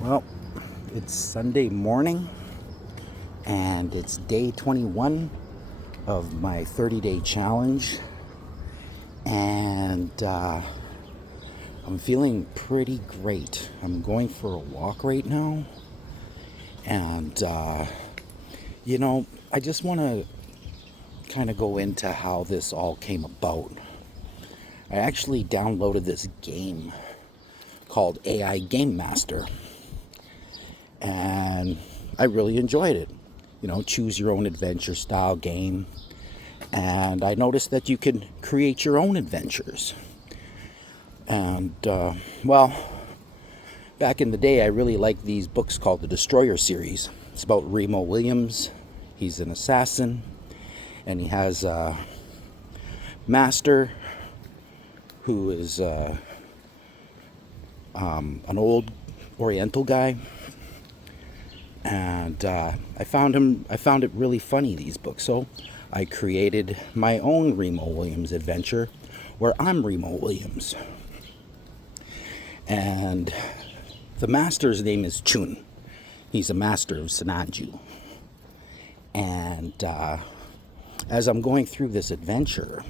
Well, it's Sunday morning and it's day 21 of my 30-day challenge. And I'm feeling pretty great. I'm going for a walk right now. And, I just want to kind of go into how this all came about. I actually downloaded this game called AI Game Master. And I really enjoyed it. Choose your own adventure style game. And I noticed that you can create your own adventures. And, back in the day, I really liked these books called the Destroyer series. It's about Remo Williams. He's an assassin. And he has a master who is an old Oriental guy. And I found it really funny, these books. So I created my own Remo Williams adventure where I'm Remo Williams. And the master's name is Chun. He's a master of Sinanju. And as I'm going through this adventure,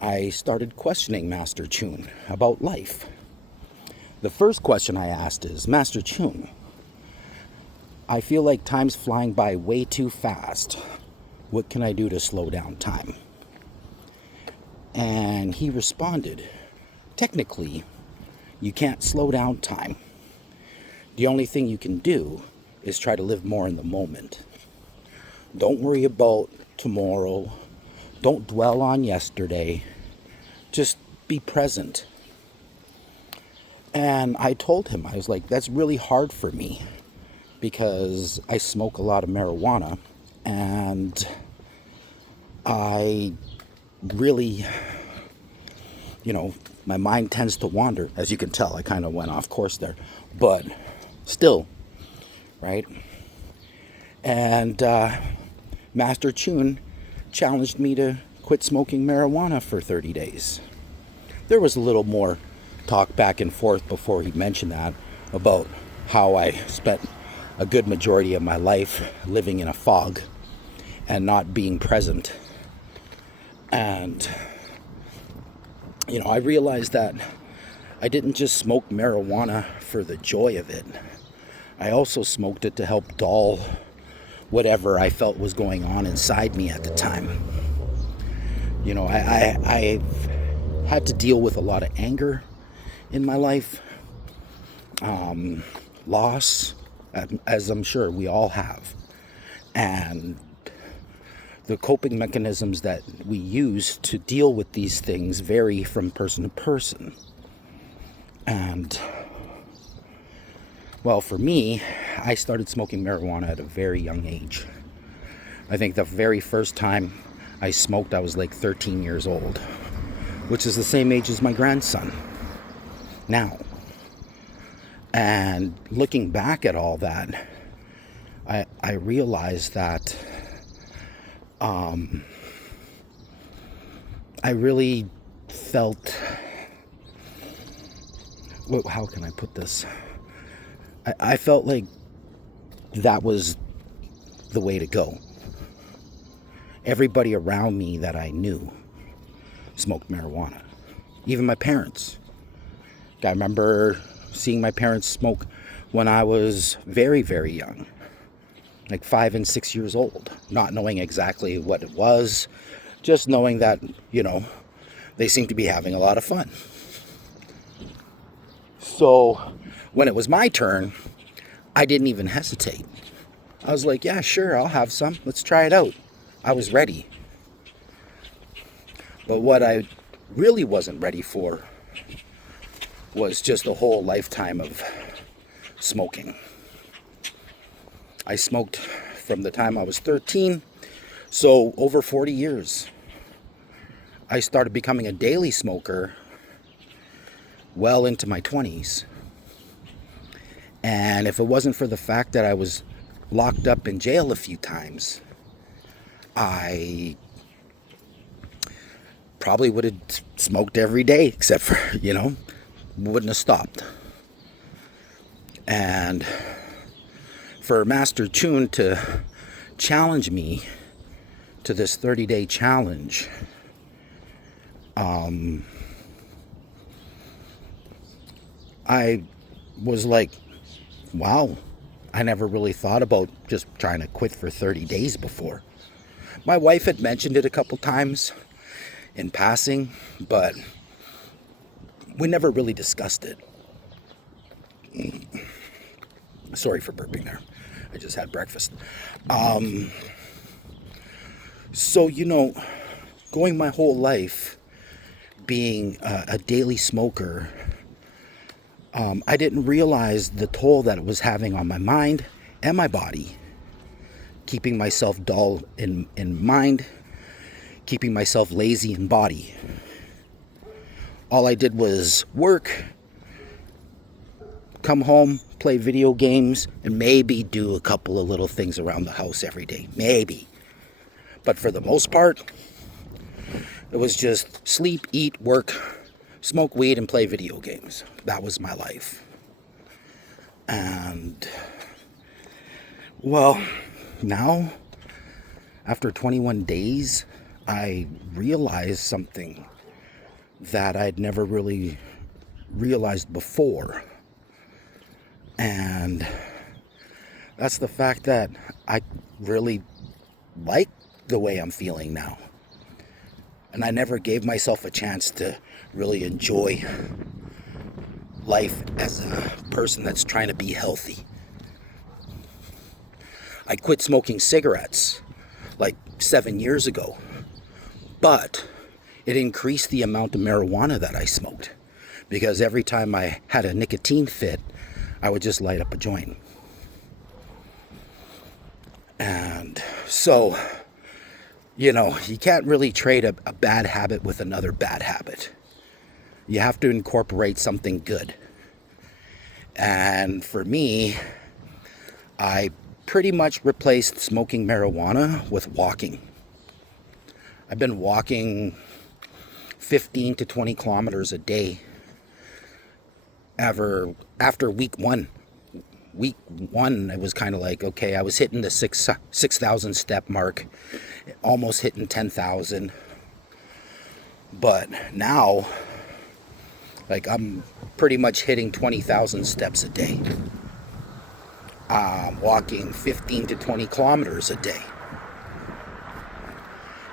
I started questioning Master Chun about life. The first question I asked is, Master Chun, I feel like time's flying by way too fast. What can I do to slow down time? And he responded, technically, you can't slow down time. The only thing you can do is try to live more in the moment. Don't worry about tomorrow. Don't dwell on yesterday. Just be present. And I told him, I was like, that's really hard for me because I smoke a lot of marijuana and I really, my mind tends to wander. As you can tell, I kind of went off course there, but still, right? And Master Chun challenged me to quit smoking marijuana for 30 days. There was a little more talk back and forth before he mentioned that about how I spent a good majority of my life living in a fog and not being present. And, I realized that I didn't just smoke marijuana for the joy of it. I also smoked it to help dull whatever I felt was going on inside me at the time. I had to deal with a lot of anger in my life, loss, as I'm sure we all have. And the coping mechanisms that we use to deal with these things vary from person to person. And, well, for me, I started smoking marijuana at a very young age. I think the very first time I smoked, I was like 13 years old, which is the same age as my grandson now. And looking back at all that, I realized that I really felt, how can I put this? I felt like that was the way to go. Everybody around me that I knew smoked marijuana. Even my parents. I remember seeing my parents smoke when I was very, very young. Like 5 and 6 years old. Not knowing exactly what it was. Just knowing that, they seemed to be having a lot of fun. So when it was my turn, I didn't even hesitate. I was like, yeah, sure, I'll have some. Let's try it out. I was ready. But what I really wasn't ready for was just a whole lifetime of smoking. I smoked from the time I was 13, so over 40 years. I started becoming a daily smoker well into my 20s. And if it wasn't for the fact that I was locked up in jail a few times, I probably would have smoked every day, except for, wouldn't have stopped. And for Master Chun to challenge me to this 30-day challenge, I was like, wow, I never really thought about just trying to quit for 30 days before. My wife had mentioned it a couple times in passing, but we never really discussed it. Sorry for burping there. I just had breakfast. So, going my whole life being a daily smoker, I didn't realize the toll that it was having on my mind and my body. Keeping myself dull in mind, keeping myself lazy in body. All I did was work, come home, play video games, and maybe do a couple of little things around the house every day. Maybe. But for the most part, it was just sleep, eat, work, smoke weed, and play video games. That was my life. And, well, now, after 21 days, I realized something that I'd never really realized before. And that's the fact that I really like the way I'm feeling now. And I never gave myself a chance to really enjoy life as a person that's trying to be healthy. I quit smoking cigarettes like 7 years ago, but it increased the amount of marijuana that I smoked, because every time I had a nicotine fit, I would just light up a joint. And so, you can't really trade a bad habit with another bad habit. You have to incorporate something good. And for me, I pretty much replaced smoking marijuana with walking. I've been walking 15 to 20 kilometers a day after week one. Week one, it was kind of like, okay, I was hitting the 6,000 step mark, almost hitting 10,000. But now, like, I'm pretty much hitting 20,000 steps a day. Walking 15 to 20 kilometers a day.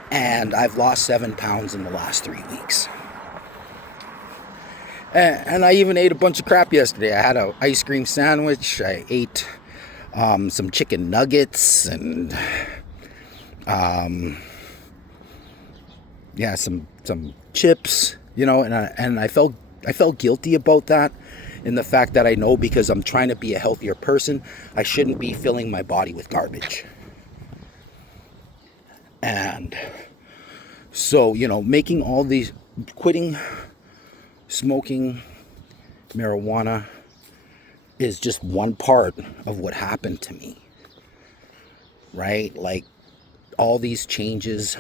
And I've lost 7 pounds in the last 3 weeks. And I even ate a bunch of crap yesterday. I had an ice cream sandwich. I ate some chicken nuggets and some chips, and I felt guilty about that, in the fact that I know, because I'm trying to be a healthier person, I shouldn't be filling my body with garbage. And so, making all these, quitting smoking marijuana is just one part of what happened to me, right? Like, all these changes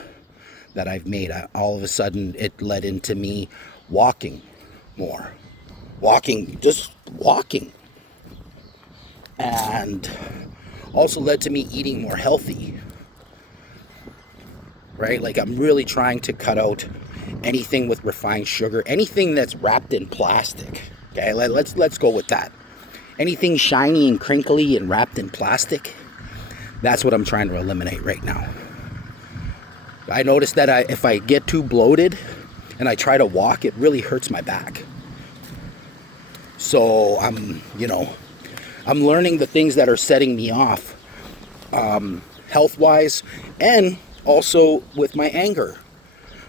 that I've made, all of a sudden it led into me walking more. Just walking. And also led to me eating more healthy. Right? Like, I'm really trying to cut out anything with refined sugar, anything that's wrapped in plastic. Okay, let's go with that. Anything shiny and crinkly and wrapped in plastic, that's what I'm trying to eliminate right now. I noticed that if I get too bloated and I try to walk, it really hurts my back. So I'm learning the things that are setting me off, health-wise, and also with my anger.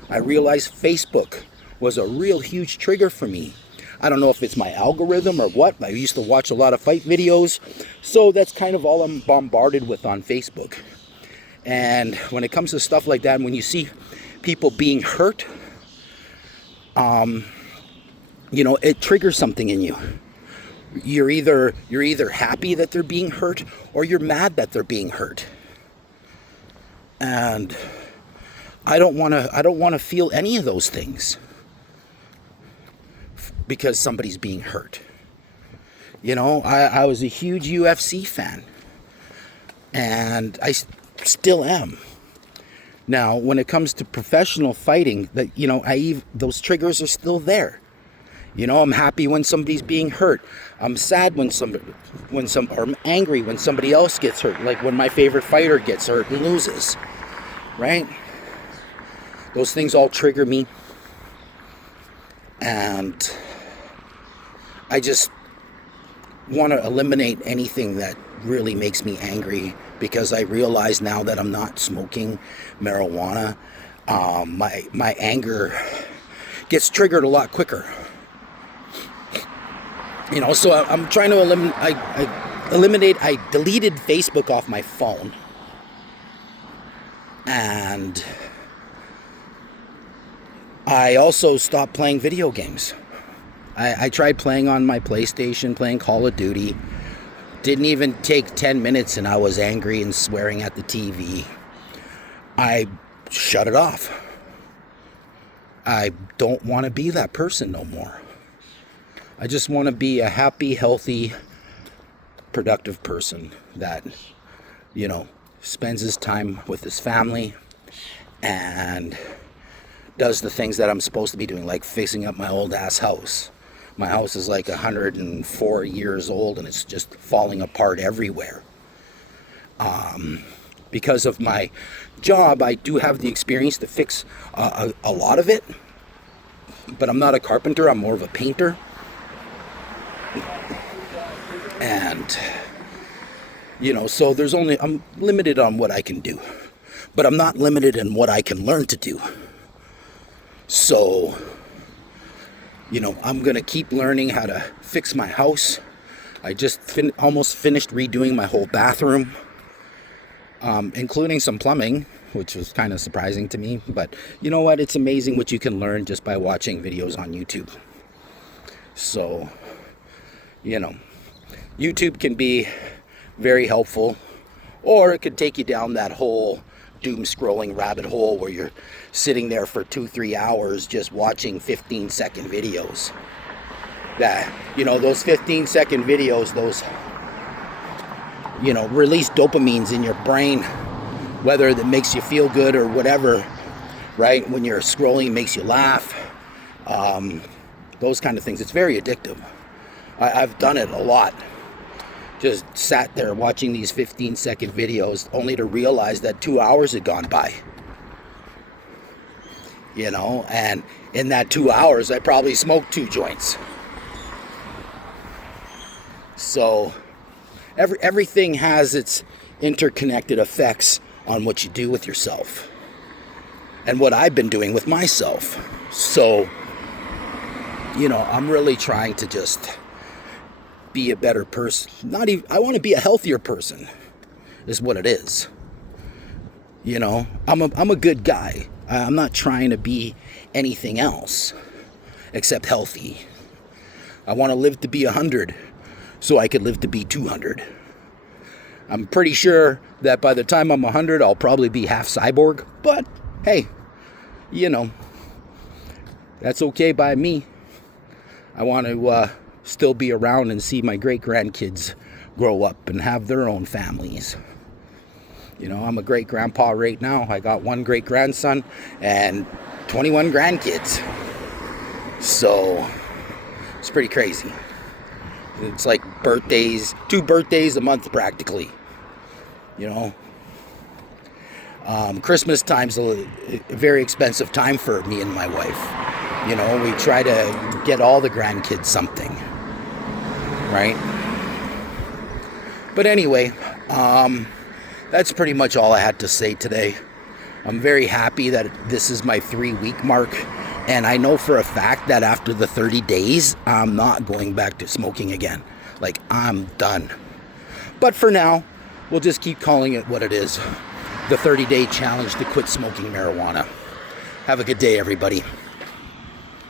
I realized Facebook was a real huge trigger for me. I don't know if it's my algorithm or what. I used to watch a lot of fight videos, so that's kind of all I'm bombarded with on Facebook. And when it comes to stuff like that, when you see people being hurt, it triggers something in you. You're either happy that they're being hurt, or you're mad that they're being hurt. And I don't want to feel any of those things because somebody's being hurt. You know, I was a huge UFC fan, and I still am. Now, when it comes to professional fighting, that, you know, those triggers are still there. You know, I'm happy when somebody's being hurt. I'm sad or I'm angry when somebody else gets hurt, like when my favorite fighter gets hurt and loses, right? Those things all trigger me, and I just want to eliminate anything that really makes me angry, because I realize now that I'm not smoking marijuana, my anger gets triggered a lot quicker. You know, so I'm trying to eliminate. I deleted Facebook off my phone, and I also stopped playing video games. I tried playing on my PlayStation, playing Call of Duty. Didn't even take 10 minutes and I was angry and swearing at the TV. I shut it off. I don't want to be that person no more. I just want to be a happy, healthy, productive person that, you know, spends his time with his family and does the things that I'm supposed to be doing, like fixing up my old ass house. My house is like 104 years old and it's just falling apart everywhere. Because of my job, I do have the experience to fix a lot of it, but I'm not a carpenter, I'm more of a painter. And, you know, so I'm limited on what I can do, but I'm not limited in what I can learn to do. So, you know, I'm going to keep learning how to fix my house. I just almost finished redoing my whole bathroom, including some plumbing, which was kind of surprising to me. But you know what? It's amazing what you can learn just by watching videos on YouTube. So, you know, YouTube can be very helpful, or it could take you down that whole doom scrolling rabbit hole where you're sitting there for 2-3 hours just watching 15-second videos. That, you know, those 15-second videos, those, you know, release dopamines in your brain, whether that makes you feel good or whatever, right? When you're scrolling, it makes you laugh. Those kind of things. It's very addictive. I've done it a lot. Just sat there watching these 15-second videos only to realize that 2 hours had gone by. You know, and in that 2 hours, I probably smoked 2 joints. So, everything has its interconnected effects on what you do with yourself. And what I've been doing with myself. So, you know, I'm really trying to just be a better person. I want to be a healthier person, is what it is. You know, I'm a good guy. I'm not trying to be anything else except healthy. I want to live to be 100 so I could live to be 200. I'm pretty sure that by the time I'm 100, I'll probably be half cyborg. But hey, you know, that's okay by me. I want to still be around and see my great-grandkids grow up and have their own families. You know, I'm a great-grandpa right now. I got 1 great-grandson and 21 grandkids. So, it's pretty crazy. It's like birthdays, 2 birthdays a month practically. You know, Christmas time's a very expensive time for me and my wife. You know, we try to get all the grandkids something. Right? But anyway, that's pretty much all I had to say today. I'm very happy that this is my 3-week mark, and I know for a fact that after the 30 days, I'm not going back to smoking again. Like, I'm done. But for now, we'll just keep calling it what it is. The 30-day challenge to quit smoking marijuana. Have a good day, everybody.